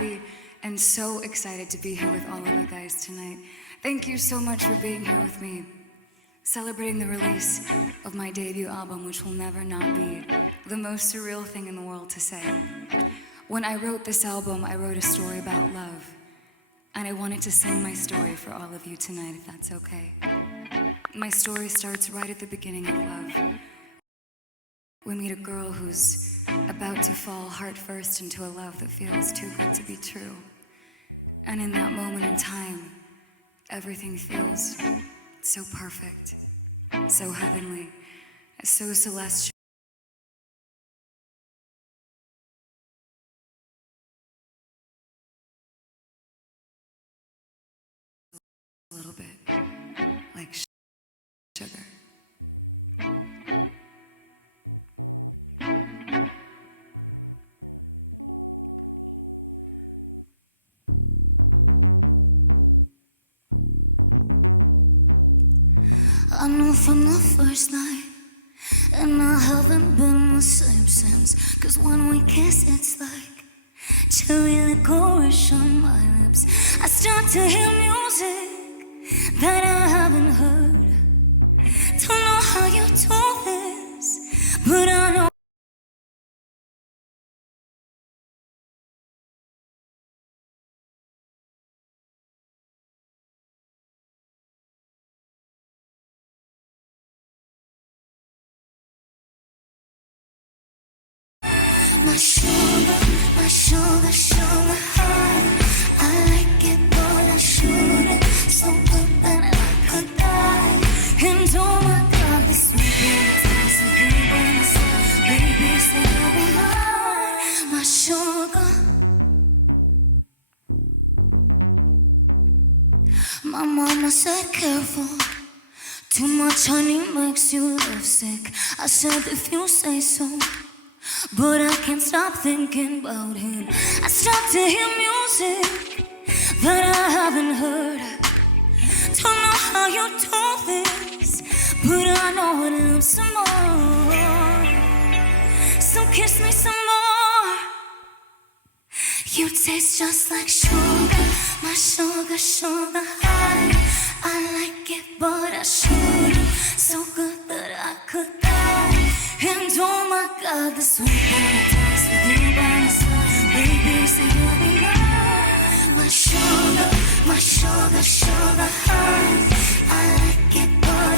happy and so excited to be here with all of you guys tonight. Thank you so much for being here with me, celebrating the release of my debut album, which will never not be the most surreal thing in the world to say. When I wrote this album, I wrote a story about love, and I wanted to sing my story for all of you tonight, if that's okay. My story starts right at the beginning of love. We meet a girl who's about to fall heart first into a love that feels too good to be true. And in that moment in time, everything feels so perfect, so heavenly, so celestial. A little bit like sugar. I knew from the first night, and I haven't been the same since. Cause when we kiss, it's like cherry licorice on my lips. I start to hear music that I haven't heard. Don't know how you do this, but I know. My sugar, my sugar, sugar high. I like it, but I shouldn't. So good that I could die. And oh my God, the sweet baby tastes so good when I say, baby, say you'll be mine. My sugar. My mama said, careful. Too much honey makes you lovesick. I said, if you say so. But I can't stop thinking about him. I start to hear music that I haven't heard. Don't know how you do this, but I know I love some more. So kiss me some more. You taste just like sugar, my sugar, sugar high. I like it, but I shouldn't. So good that I could die. And oh my God, the sweet baby tastes with you by my side. Baby, say you'll be mine. My sugar, my sugar, sugar high. I like it, but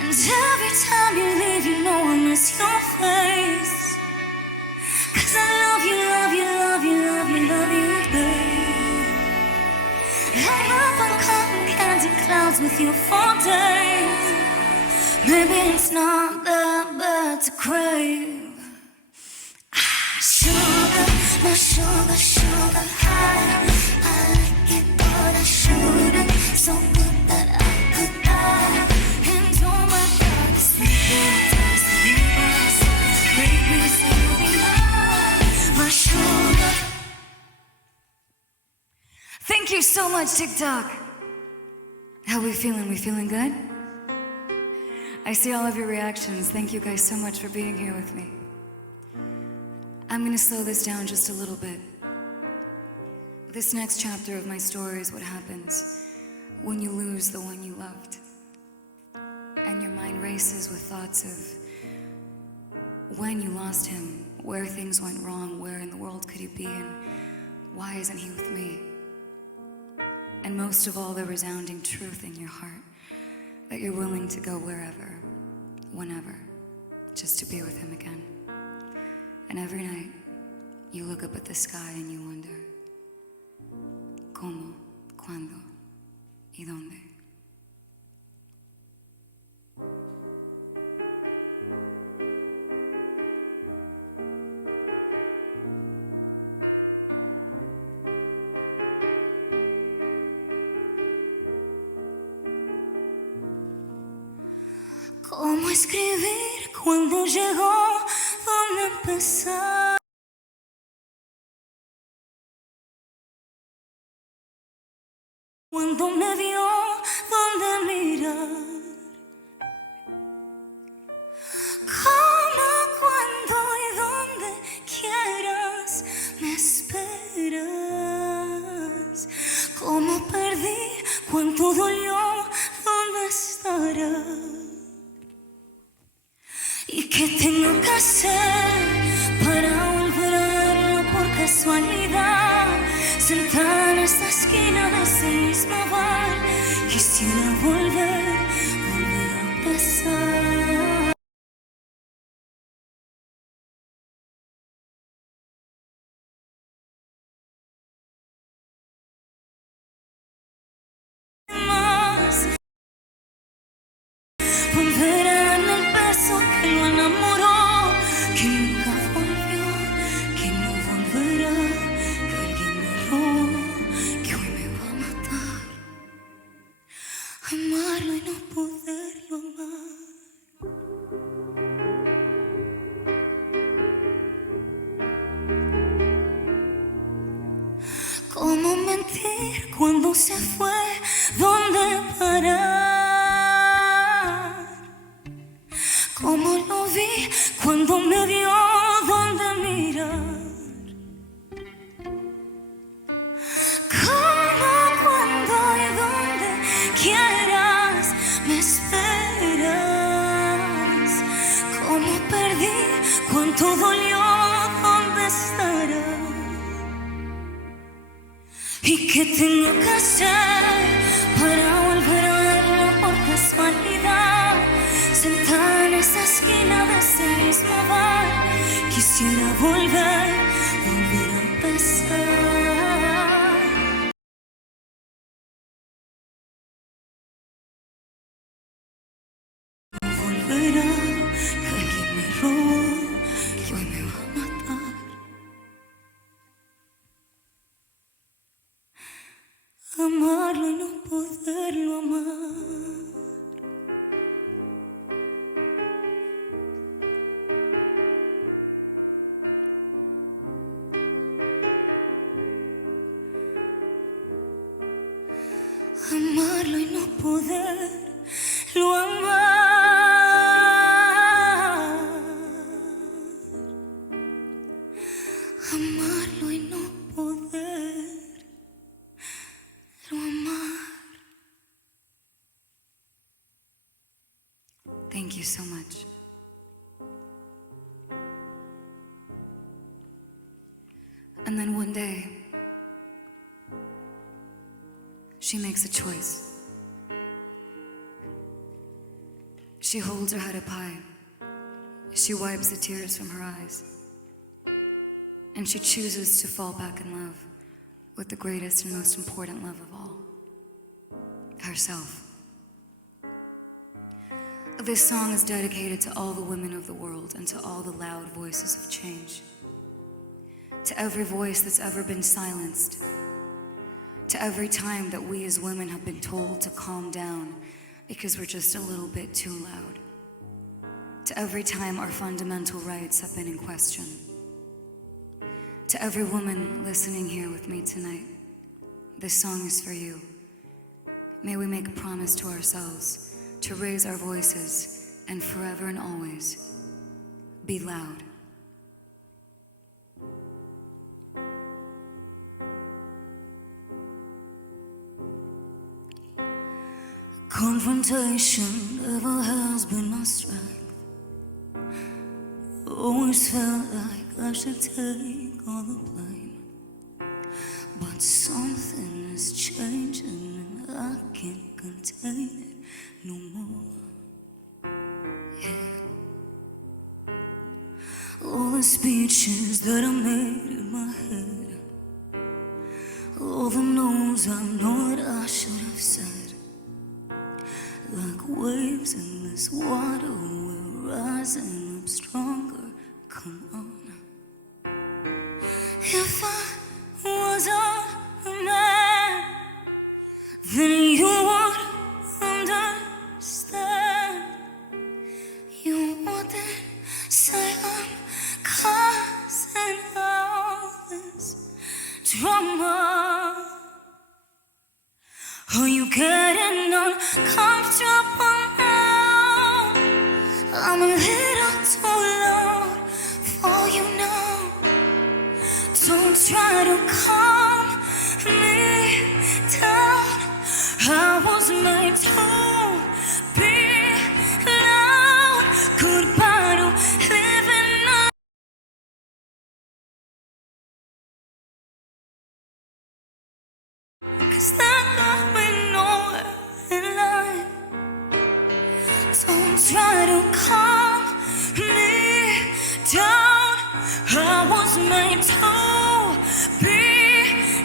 and every time you leave, you know I miss your face. Cause I love you, love you, love you, love you, love you, babe. I'm up on cotton candy clouds with you for days. Maybe it's not that bad to crave. Sugar, my sugar, sugar high. I like it, but I shouldn't. So good that I could die. And oh my God, the sweet baby tastes of you by my side. Baby, say you'll be mine. My sugar. Thank you so much, TikTok. How we feeling? We feeling good? I see all of your reactions. Thank you guys so much for being here with me. I'm gonna slow this down just a little bit. This next chapter of my story is what happens when you lose the one you loved. And your mind races with thoughts of when you lost him, where things went wrong, where in the world could he be, and why isn't he with me? And most of all, the resounding truth in your heart that you're willing to go wherever, whenever, just to be with him again. And every night, you look up at the sky and you wonder, ¿cómo, cuándo, y dónde? ¿Cómo escribir cuando llegó? ¿Dónde empezar? Cuando me dio donde mirar, como cuando y donde quieras me esperas. Como perdí, cuánto dolió, dónde estará. ¿Y qué tengo que hacer para volver a verlo por casualidad? Sentada en esta esquina de ese mismo bar, quisiera volver a empezar. Más, volver a darle el beso que lo enamoró, que nunca volvió, que no volverá, que alguien me robó, que hoy me va a matar. Amarlo y no poderlo amar. ¿Cómo mentir cuando se fue? ¿Dónde parar? ¿Cómo lo vi cuando me dio? ¿Dónde mirar? ¿Cómo, cuando y donde quieras me esperas? ¿Cómo perdí? ¿Cuánto dolió? ¿Dónde estará? ¿Y qué tengo que hacer para volver a verlo por casualidad? Sentada en esa esquina de ese mismo bar, quisiera volver a empezar. No volverá, que alguien me robó, que hoy me va a matar. Amarlo y no poderlo amar. Amarlo y no poderlo amar. Amarlo y no poderlo amar. Thank you so much. And then one day, she makes a choice. She holds her head up high. She wipes the tears from her eyes. And she chooses to fall back in love with the greatest and most important love of all, herself. This song is dedicated to all the women of the world and to all the loud voices of change. To every voice that's ever been silenced. To every time that we as women have been told to calm down because we're just a little bit too loud. To every time our fundamental rights have been in question. To every woman listening here with me tonight, this song is for you. May we make a promise to ourselves to raise our voices and forever and always be loud. Confrontation never has been my strength. Always felt like I should take all the blame. But something is changing and I can't contain it no more. Yeah. All the speeches that I made in my head, all the no's I know that I should have said. Like waves in this water, we're rising up stronger. Come on. If I was a man, then you would understand. You wouldn't say I'm causing all this drama. Are you getting uncomfortable now? I'm a little too loud for you now. Don't try to calm me down. I was made to be loud. Goodbye to living on. 'Cause that got me nowhere in life. Don't try to calm me down. I was made to be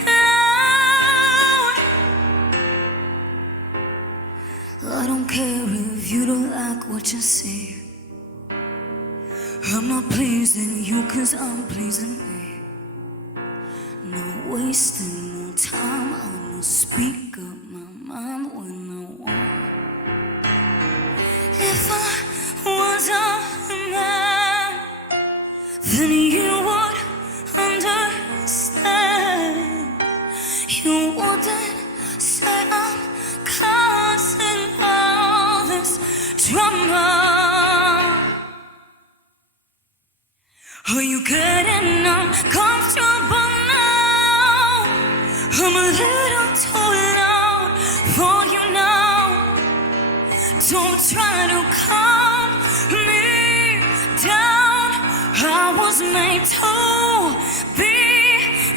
loud. I don't care if you don't like what you see. I'm not pleasing you 'cause I'm pleasing me. No wasting no time, I'ma speak up my mind when I want. If I was a man, then you would understand. You wouldn't say I'm causing all this drama. Are you getting uncomfortable now? I'm a little too loud for you now. Don't try to calm me down. I was made to be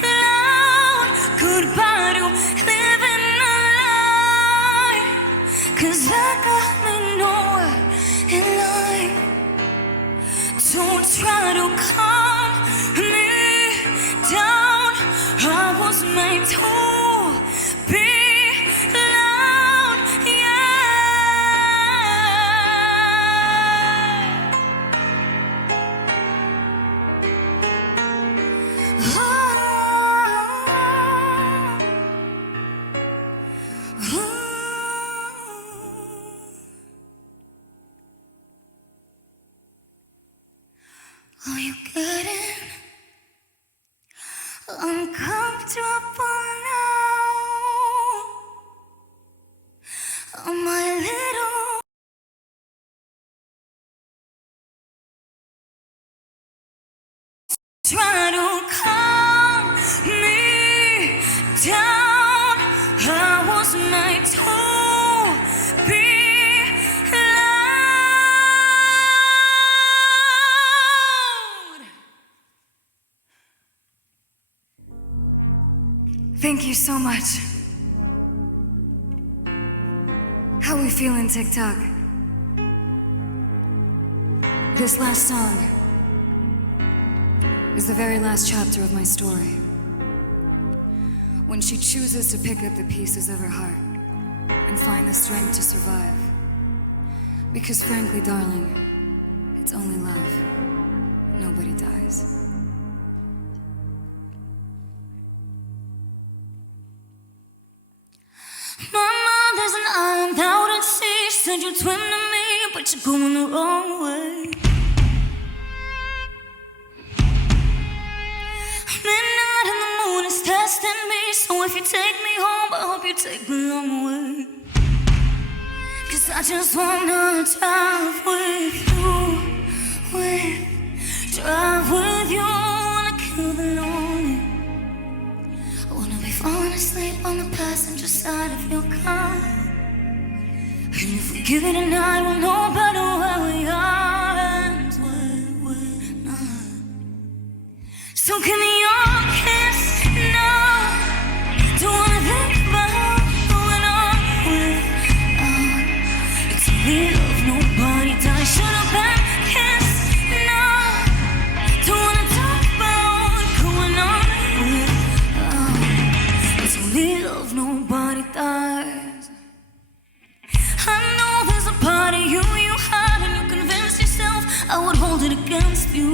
loud. Goodbye to living a lie. 'Cause that got me nowhere in life. Don't try to calm me down. I was made to be loud, Are you getting uncomfortable now? Am I a little? Try to calm me down. I was made to be loud. Thank you so much. How we feeling, TikTok? This last song is the very last chapter of my story. When she chooses to pick up the pieces of her heart and find the strength to survive. Because frankly, darling, it's only love. Nobody dies. My mother's an island out at sea. Said you're twin to me, but you're going the wrong way. Midnight and the moon is testing me. So if you take me home, I hope you take me long way. 'Cause I just wanna drive with you, drive with you. Wanna kill the lonely. I wanna be falling asleep on the passenger side of your car. And if we give it a night, we'll know better where we are and where we're not. So give me your kiss now. Don't wanna think about going on without. It's a love, nobody dies. Should have been kissed now. Don't wanna talk about going on without. It's only love, nobody dies. I know there's a part of you you have, and you convinced yourself I would hold it against you.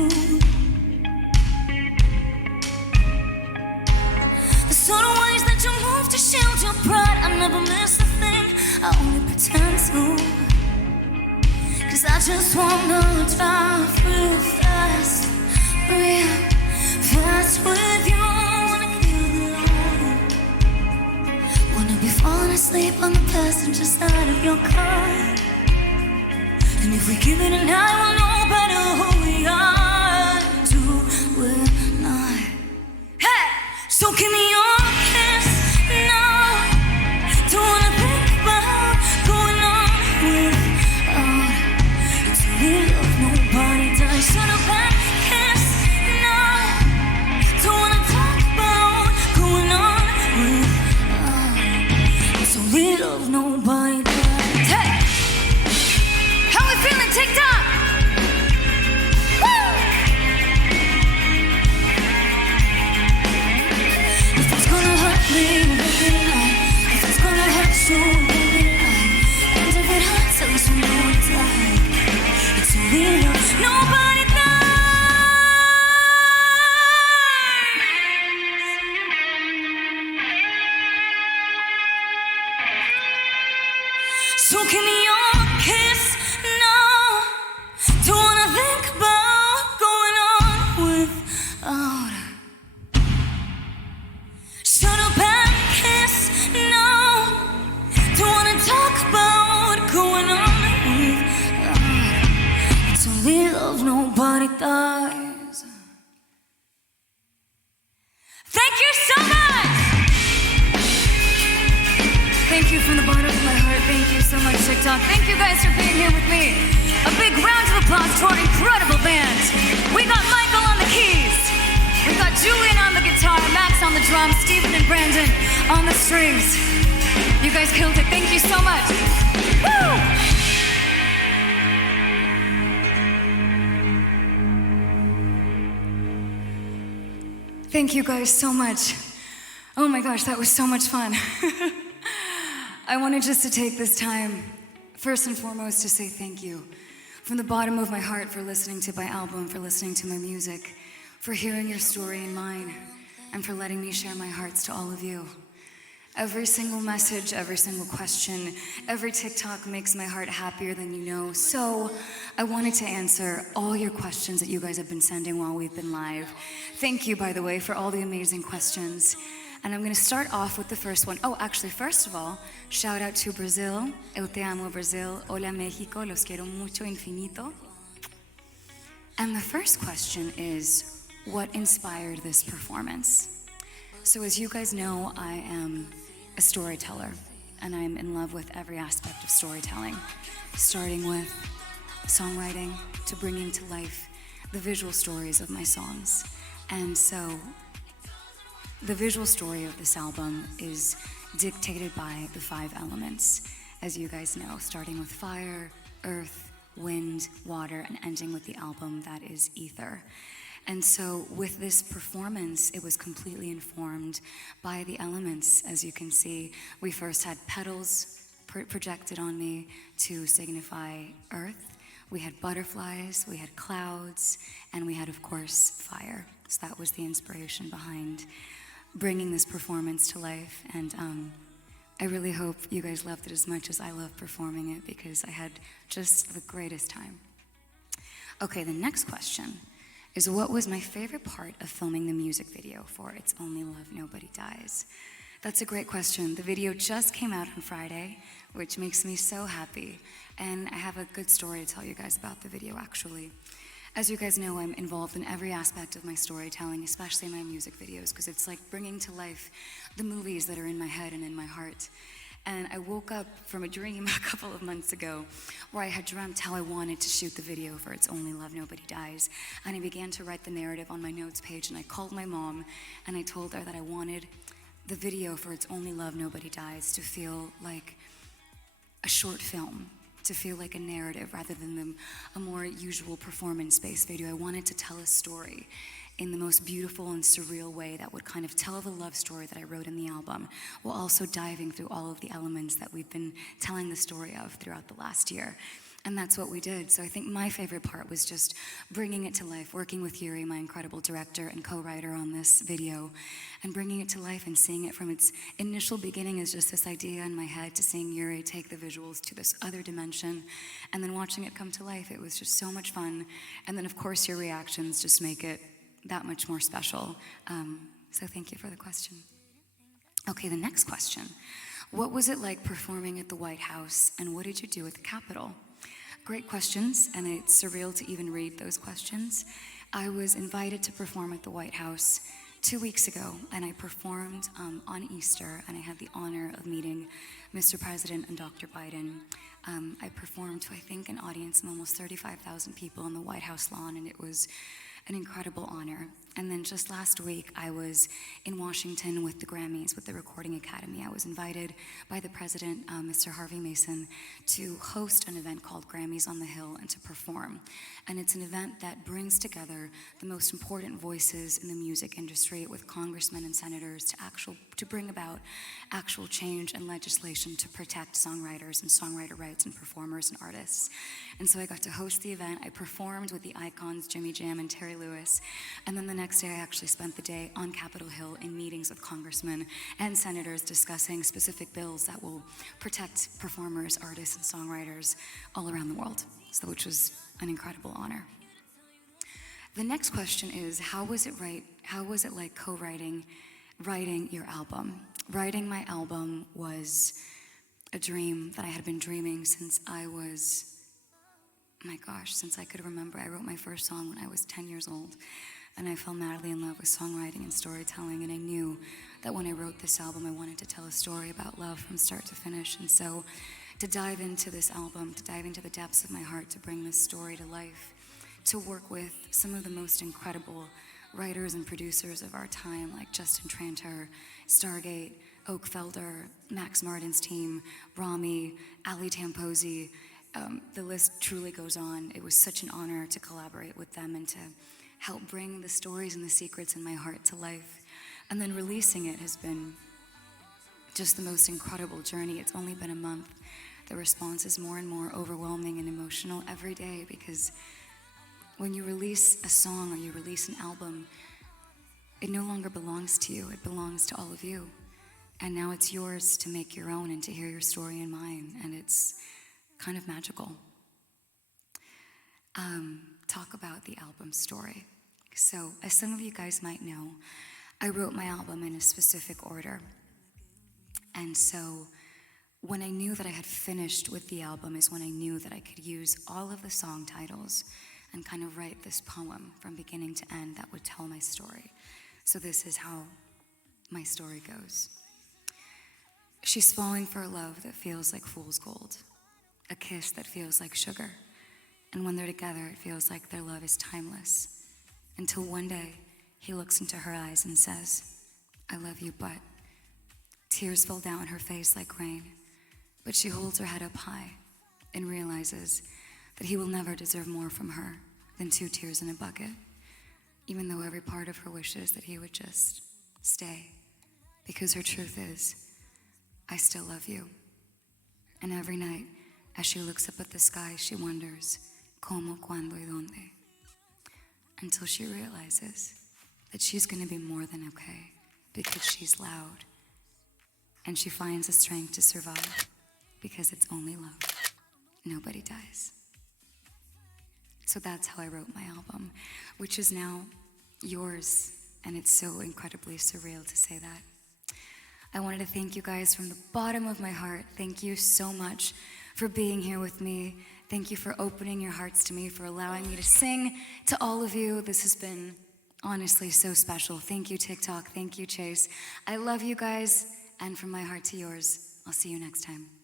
The sort of ways that you move to shield your pride, I never miss a thing, I only pretend to. 'Cause I just wanna drive real fast with you. Wanna kill the lonely. Wanna be falling sleep on the passenger side of your car. And if we give it a night, we'll know better who we are. We're not. Hey! So give me your kiss now. Don't wanna think about going on without. It's a real nobody dies. Shut up and kiss now. Don't wanna talk about going on without. It's a real nobody dies. Hey! How we feeling, TikTok? Woo! If it's gonna hurt me, baby, if it's gonna hurt you, baby, and if it hurts, at least we know what it's like. It's a real nobody dies. So give me your kiss now. Don't wanna think about going on without. Shut up and kiss now. Don't wanna talk about going on without. It's only love, nobody dies. Thank you so much. Thank you from the bottom of my heart. Thank you so much, TikTok. Thank you guys for being here with me. A big round of applause to our incredible band. We got Michael on the keys. We got Julian on the guitar, Max on the drums, Stephen and Brandon on the strings. You guys killed it. Thank you so much. Woo! Thank you guys so much. Oh my gosh, that was so much fun. I wanted just to take this time, first and foremost, to say thank you from the bottom of my heart for listening to my album, for listening to my music, for hearing your story and mine, and for letting me share my hearts to all of you. Every single message, every single question, every TikTok makes my heart happier than you know. So I wanted to answer all your questions that you guys have been sending while we've been live. Thank you, by the way, for all the amazing questions. And I'm going to start off with the first one. Oh, actually, first of all, shout out to Brazil. Eu te amo, Brazil. Hola, México. Los quiero mucho, infinito. And the first question is, what inspired this performance? So as you guys know, I am a storyteller, and I'm in love with every aspect of storytelling, starting with songwriting to bringing to life the visual stories of my songs. And so the visual story of this album is dictated by the 5 elements, as you guys know, starting with fire, earth, wind, water, and ending with the album that is ether. And so with this performance, it was completely informed by the elements. As you can see, we first had petals projected on me to signify earth. We had butterflies, we had clouds, and we had, of course, fire. So that was the inspiration behind bringing this performance to life. And I really hope you guys loved it as much as I love performing it, because I had just the greatest time. Okay, the next question is, what was my favorite part of filming the music video for It's Only Love, Nobody Dies? That's a great question. The video just came out on Friday, which makes me so happy. And I have a good story to tell you guys about the video, actually. As you guys know, I'm involved in every aspect of my storytelling, especially my music videos, because it's like bringing to life the movies that are in my head and in my heart. And I woke up from a dream a couple of months ago where I had dreamt how I wanted to shoot the video for It's Only Love, Nobody Dies. And I began to write the narrative on my notes page, and I called my mom and I told her that I wanted the video for It's Only Love, Nobody Dies to feel like a short film, to feel like a narrative rather than a more usual performance-based video. I wanted to tell a story in the most beautiful and surreal way that would kind of tell the love story that I wrote in the album, while also diving through all of the elements that we've been telling the story of throughout the last year. And that's what we did. So I think my favorite part was just bringing it to life, working with Yuri, my incredible director and co-writer on this video, and bringing it to life and seeing it from its initial beginning as just this idea in my head to seeing Yuri take the visuals to this other dimension, and then watching it come to life. It was just so much fun. And then, of course, your reactions just make it that much more special. So thank you for the question. Okay, the next question. What was it like performing at the White House, and what did you do at the Capitol? Great questions, and it's surreal to even read those questions. I was invited to perform at the White House 2 weeks ago, and I performed on Easter, and I had the honor of meeting Mr. President and Dr. Biden. I performed to, I think, an audience of almost 35,000 people on the White House lawn, and it was an incredible honor. And then just last week, I was in Washington with the Grammys, with the Recording Academy. I was invited by the president, Mr. Harvey Mason, to host an event called Grammys on the Hill and to perform. And it's an event that brings together the most important voices in the music industry with congressmen and senators to bring about actual change and legislation to protect songwriters and songwriter rights and performers and artists. And so I got to host the event. I performed with the icons Jimmy Jam and Terry Lewis. And then the next day I actually spent the day on Capitol Hill in meetings with congressmen and senators discussing specific bills that will protect performers, artists, and songwriters all around the world, which was an incredible honor. The next question is, how was it like co-writing your album? Writing my album was a dream that I had been dreaming since since I could remember. I wrote my first song when I was 10 years old, and I fell madly in love with songwriting and storytelling, and I knew that when I wrote this album, I wanted to tell a story about love from start to finish. And so to dive into this album, to dive into the depths of my heart, to bring this story to life, to work with some of the most incredible writers and producers of our time, like Justin Tranter, Stargate, Oak Felder, Max Martin's team, Rami, Ali Tamposi. The list truly goes on. It was such an honor to collaborate with them and to help bring the stories and the secrets in my heart to life. And then releasing it has been just the most incredible journey. It's only been a month. The response is more and more overwhelming and emotional every day, because when you release a song or you release an album, it no longer belongs to you. It belongs to all of you. And now it's yours to make your own and to hear your story and mine. And it's kind of magical. Talk about the album story. So, as some of you guys might know, I wrote my album in a specific order. And so, when I knew that I had finished with the album is when I knew that I could use all of the song titles and kind of write this poem from beginning to end that would tell my story. So this is how my story goes. She's falling for a love that feels like fool's gold, a kiss that feels like sugar. And when they're together, it feels like their love is timeless. Until one day, he looks into her eyes and says, "I love you, but..." Tears fall down her face like rain, but she holds her head up high and realizes that he will never deserve more from her than 2 tears in a bucket, even though every part of her wishes that he would just stay, because her truth is, "I still love you." And every night, as she looks up at the sky, she wonders, "Cómo, cuándo, y dónde?" Until she realizes that she's going to be more than okay, because she's loud. And she finds the strength to survive, because it's only love. Nobody dies. So that's how I wrote my album, which is now yours, and it's so incredibly surreal to say that. I wanted to thank you guys from the bottom of my heart. Thank you so much for being here with me. Thank you for opening your hearts to me, for allowing me to sing to all of you. This has been honestly so special. Thank you, TikTok. Thank you, Chase. I love you guys, and from my heart to yours, I'll see you next time.